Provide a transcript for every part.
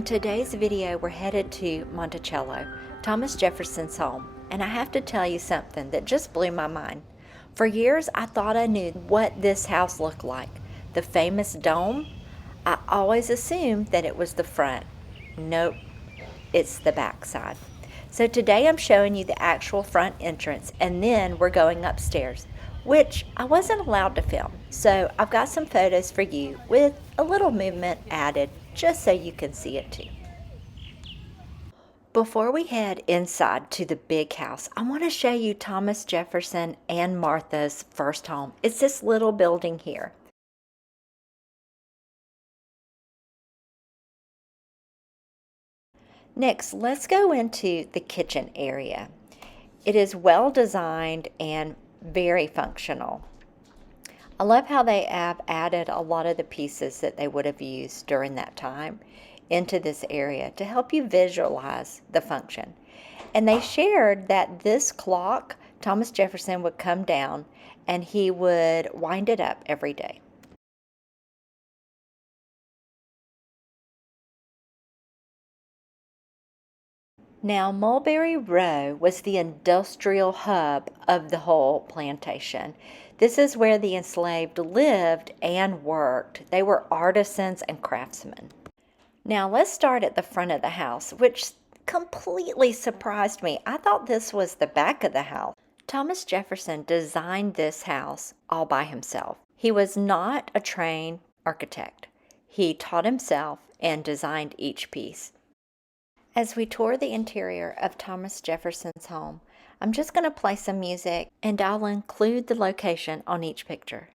In today's video, we're headed to Monticello, Thomas Jefferson's home, and I have to tell you something that just blew my mind. For years, I thought I knew what this house looked like. The famous dome? I always assumed that it was the front. Nope, it's the back side. So today I'm showing you the actual front entrance, and then we're going upstairs, which I wasn't allowed to film. So I've got some photos for you with a little movement added just so you can see it too. Before we head inside to the big house, I want to show you Thomas Jefferson and Martha's first home. It's this little building here. Next, let's go into the kitchen area. It is well designed and very functional. I love how they have added a lot of the pieces that they would have used during that time into this area to help you visualize the function. And they shared that this clock, Thomas Jefferson would come down and he would wind it up every day. Now, Mulberry Row was the industrial hub of the whole plantation. This is where the enslaved lived and worked. They were artisans and craftsmen. Now, let's start at the front of the house, which completely surprised me. I thought this was the back of the house. Thomas Jefferson designed this house all by himself. He was not a trained architect. He taught himself and designed each piece. As we tour the interior of Thomas Jefferson's home, I'm just going to play some music and I'll include the location on each picture.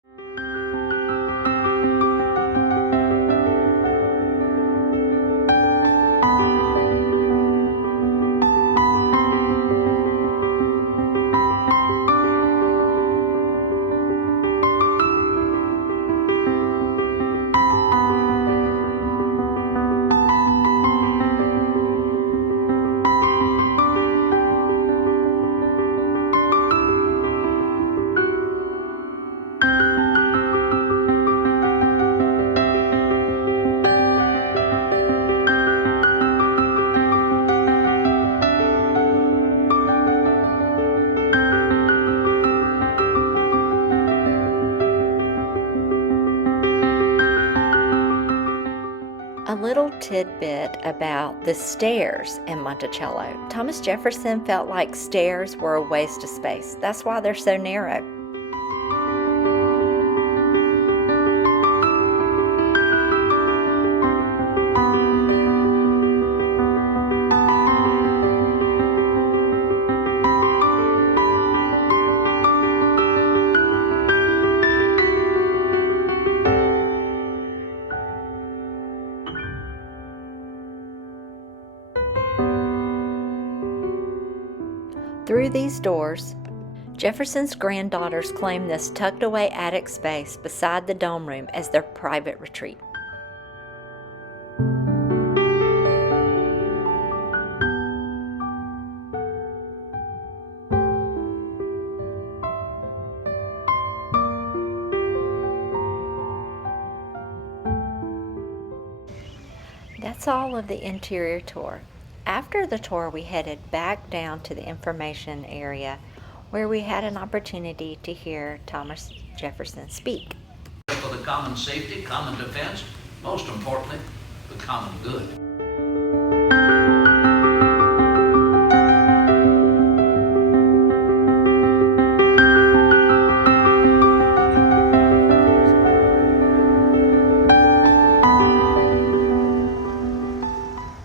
A little tidbit about the stairs in Monticello. Thomas Jefferson felt like stairs were a waste of space. That's why they're so narrow. Through these doors, Jefferson's granddaughters claim this tucked away attic space beside the dome room as their private retreat. That's all of the interior tour. After the tour, we headed back down to the information area where we had an opportunity to hear Thomas Jefferson speak. For the common safety, common defense, most importantly, the common good.